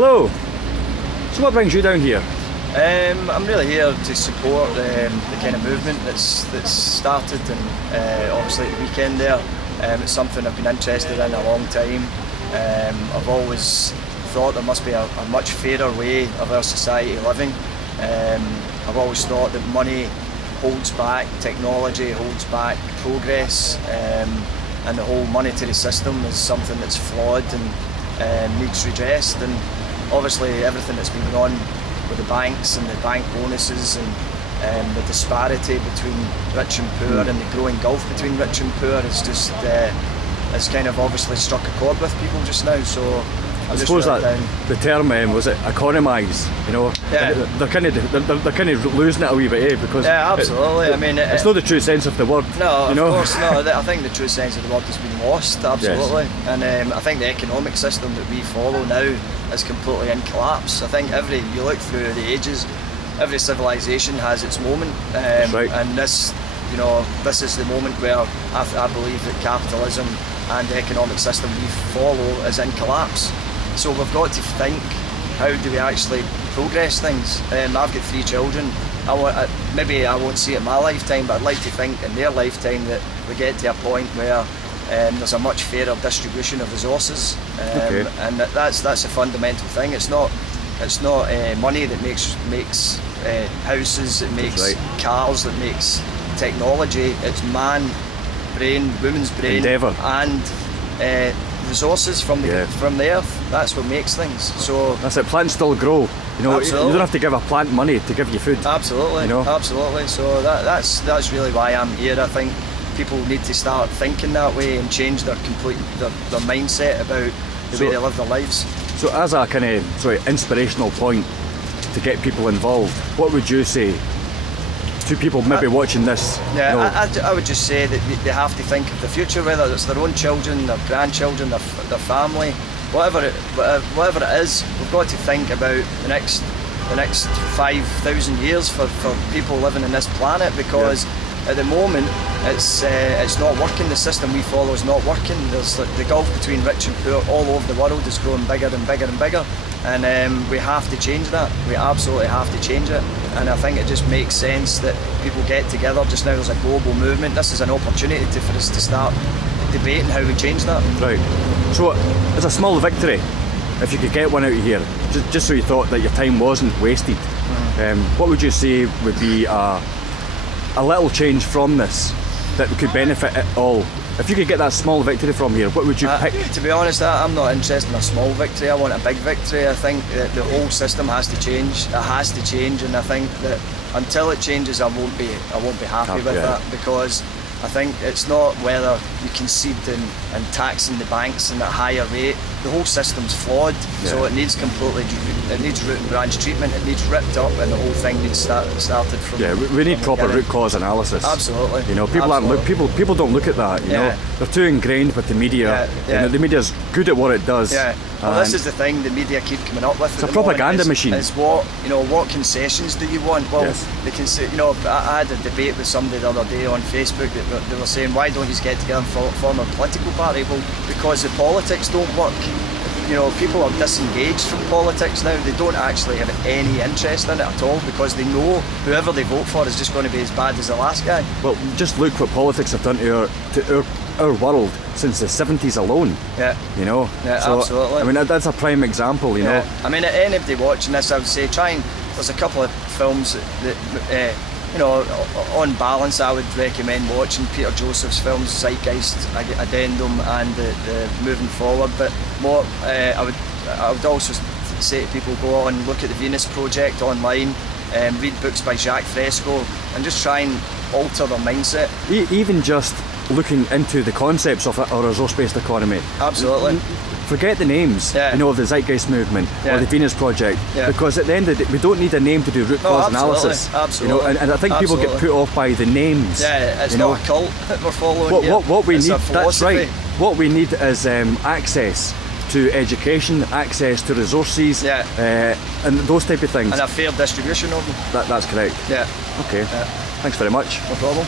Hello. So what brings you down here? I'm really here to support the kind of movement that's started, and obviously at the weekend there. It's something I've been interested in a long time. I've always thought there must be a much fairer way of our society living. I've always thought that money holds back technology, holds back progress, and the whole monetary system is something that's flawed and needs redressed. And obviously everything that's been going on with the banks and the bank bonuses and the disparity between rich and poor and the growing gulf between rich and poor is just has kind of obviously struck a chord with people just now. So I suppose that the term was it economise, you know. Yeah. They're kind of losing it a wee bit, because yeah, absolutely. I mean, it's not the true sense of the word. No, you know? Of course not. I think the true sense of the word has been lost, absolutely. Yes. And I think the economic system that we follow now is completely in collapse. I think you look through the ages, every civilization has its moment, That's right. and this is the moment where I believe that capitalism and the economic system we follow is in collapse. So we've got to think, how do we actually progress things? I've got 3 children. Maybe I won't see it in my lifetime, but I'd like to think in their lifetime that we get to a point where there's a much fairer distribution of resources, and that's a fundamental thing. It's not money that makes houses, that makes cars, that makes technology. It's man brain, woman's brain, endeavour, and resources from the earth. That's what makes things. So that's it. Plants still grow. You know, absolutely. You don't have to give a plant money to give you food. Absolutely, you know? Absolutely. So that's really why I'm here. I think people need to start thinking that way and change their mindset about the way they live their lives. So as a kind of inspirational point to get people involved, what would you say to people maybe watching this? Yeah, I would just say that they have to think of the future, whether it's their own children, their grandchildren, their family, whatever it is. We've got to think about the next 5,000 years for people living in this planet, because at the moment it's not working. The system we follow is not working. There's the gulf between rich and poor all over the world is growing bigger and bigger and bigger, and we have to change that. We absolutely have to change it, and I think it just makes sense that people get together. Just now there's a global movement. This is an opportunity for us to start debating how we change that. Right. So it's a small victory if you could get one out of here, just so you thought that your time wasn't wasted. What would you say would be a little change from this that could benefit it all? If you could get that small victory from here, what would you pick? To be honest, I'm not interested in a small victory. I want a big victory. I think that the whole system has to change. It has to change, and I think that until it changes, I won't be happy with that, because I think it's not whether you concede in taxing the banks in a higher rate. The whole system's flawed, so it needs root and branch treatment. It needs ripped up, and the whole thing needs started from. Yeah, we need proper root cause analysis. Absolutely. You know, people don't look at that. You know, they're too ingrained with the media. You know, the media's good at what it does. Yeah. Well, this is the thing the media keep coming up with. It's a propaganda machine. It's what concessions do you want? Well, they can say, I had a debate with somebody the other day on Facebook that they were saying, why don't you get together and form a political party? Well, because the politics don't work. You know, people are disengaged from politics now. They don't actually have any interest in it at all, because they know whoever they vote for is just going to be as bad as the last guy. Well, just look what politics have done to our world since the 70s alone. Yeah. You know? Yeah, so, absolutely. I mean, that's a prime example, you know. I mean, anybody watching this, I would say there's a couple of films that on balance, I would recommend watching Peter Joseph's films, Zeitgeist, Addendum, and the Moving Forward. But more, I would also say to people, go on, look at the Venus Project online, read books by Jacques Fresco, and just try and alter their mindset. Even just looking into the concepts of a resource-based economy. Absolutely. Forget the names, you know, of the Zeitgeist movement or the Venus Project, because at the end of the day, we don't need a name to do root cause analysis. Absolutely. You know, and I think people get put off by the names. Yeah, it's not a cult that we're following. What we need, that's right. What we need is access to education, access to resources, and those type of things. And a fair distribution of them. That's correct. Yeah. Okay. Thanks very much. No problem.